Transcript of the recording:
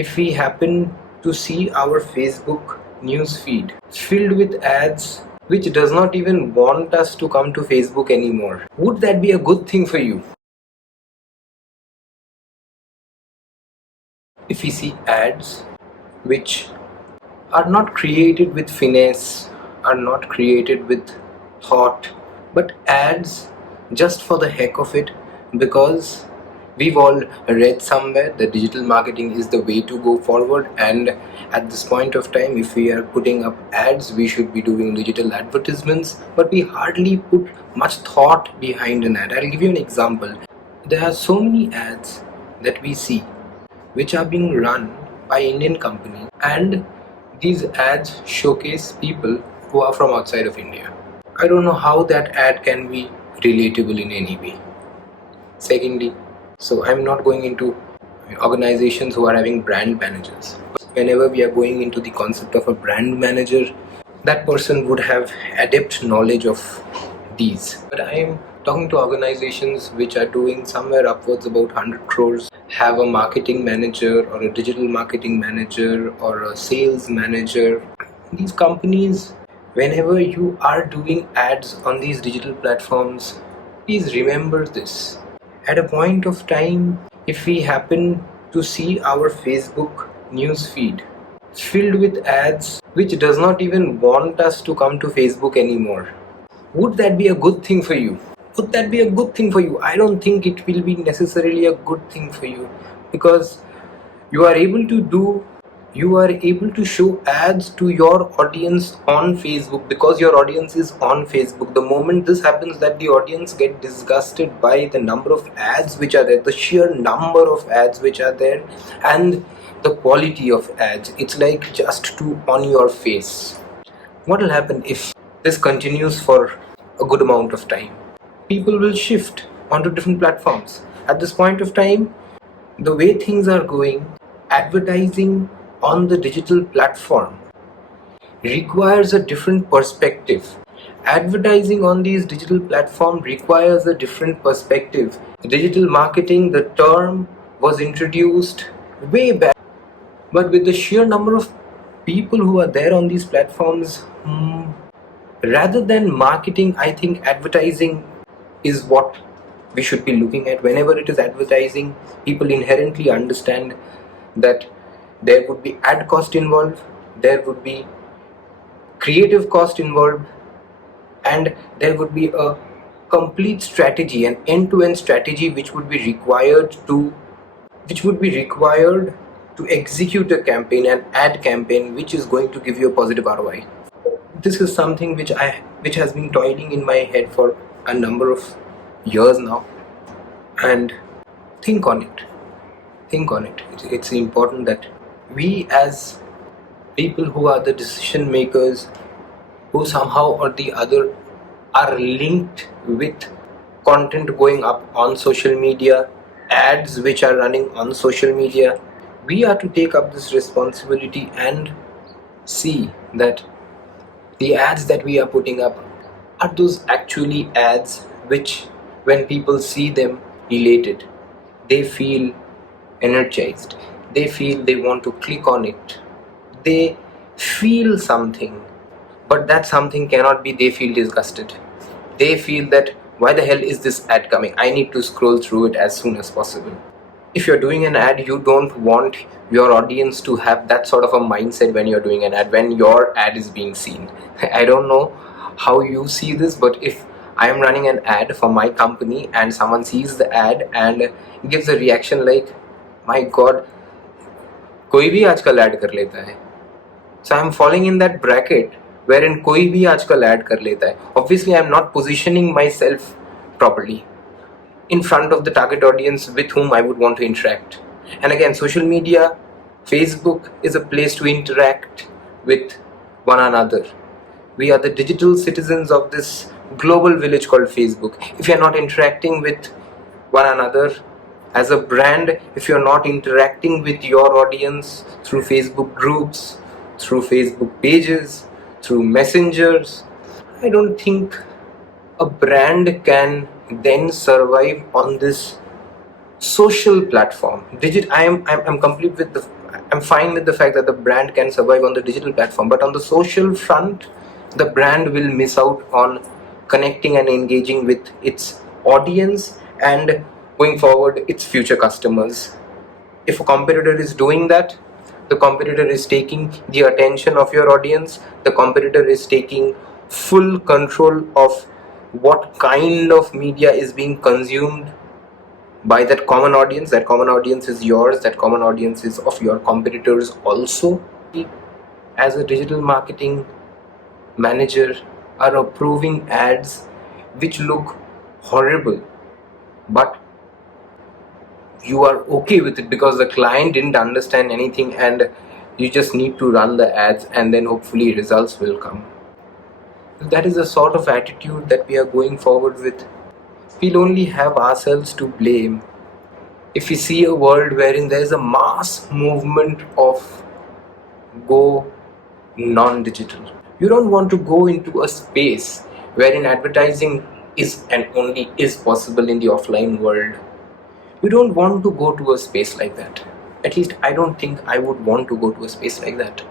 if we happen to see our Facebook news feed filled with ads which does not even want us to come to Facebook anymore? Would that be a good thing for you? If we see ads which are not created with finesse, are not created with thought, but ads just for the heck of it, because we've all read somewhere that digital marketing is the way to go forward, and at this point of time, if we are putting up ads, we should be doing digital advertisements, but we hardly put much thought behind an ad. I'll give you an example. There are so many ads that we see which are being run by Indian companies, and these ads showcase people who are from outside of India. I don't know how that ad can be relatable in any way. Secondly, so I'm not going into organizations who are having brand managers. Whenever we are going into the concept of a brand manager, that person would have adept knowledge of these. But I am talking to organizations which are doing somewhere upwards about 100 crores, have a marketing manager or a digital marketing manager or a sales manager. These companies, whenever you are doing ads on these digital platforms, please remember this. At a point of time, if we happen to see our Facebook news feed filled with ads which does not even want us to come to Facebook anymore, would that be a good thing for you? Would that be a good thing for you? I don't think it will be necessarily a good thing for you, because you are able to show ads to your audience on Facebook, because your audience is on Facebook. The moment this happens, that the audience get disgusted by the number of ads which are there, the sheer number of ads which are there, and the quality of ads. It's like just too on your face. What will happen if this continues for a good amount of time? People will shift onto different platforms. At this point of time, the way things are going, advertising on the digital platform requires a different perspective. Advertising on these digital platforms requires a different perspective. Digital marketing, the term was introduced way back, but with the sheer number of people who are there on these platforms, rather than marketing, I think advertising is what we should be looking at. Whenever it is advertising, people inherently understand that there would be ad cost involved, there would be creative cost involved, and there would be a complete strategy, an end-to-end strategy which would be required to execute a campaign, an ad campaign which is going to give you a positive ROI. This is something which has been toiling in my head for a number of years now, and think on it. It's important that we, as people who are the decision makers, who somehow or the other are linked with content going up on social media, ads which are running on social media, we are to take up this responsibility and see that the ads that we are putting up, are those actually ads which, when people see them, elated, they feel energized, they feel they want to click on it, they feel something, but that something cannot be they feel disgusted, they feel that why the hell is this ad coming, I need to scroll through it as soon as possible. If you're doing an ad, you don't want your audience to have that sort of a mindset when you're doing an ad, when your ad is being seen. I don't know how you see this, but if I am running an ad for my company and someone sees the ad and gives a reaction like, my god, कोई भी आजकल add कर लेता है. So I'm falling in that bracket wherein कोई भी आजकल add कर लेता है. Obviously I'm not positioning myself properly in front of the target audience with whom I would want to interact. And again, social media, Facebook is a place to interact with one another. We are the digital citizens of this global village called Facebook. If you're not interacting with one another as a brand, if you're not interacting with your audience through Facebook groups, through Facebook pages, through messengers, I don't think a brand can then survive on this social platform. I'm complete with I'm fine with the fact that the brand can survive on the digital platform, but on the social front, the brand will miss out on connecting and engaging with its audience and going forward its future customers. If a competitor is doing that, the competitor is taking the attention of your audience, the competitor is taking full control of what kind of media is being consumed by that common audience. That common audience is yours, that common audience is of your competitors also. As a digital marketing manager, are approving ads which look horrible, but you are okay with it because the client didn't understand anything, and you just need to run the ads and then hopefully results will come. That is the sort of attitude that we are going forward with. We'll only have ourselves to blame if we see a world wherein there is a mass movement of go non-digital. You don't want to go into a space wherein advertising is and only is possible in the offline world. You don't want to go to a space like that. At least I don't think I would want to go to a space like that.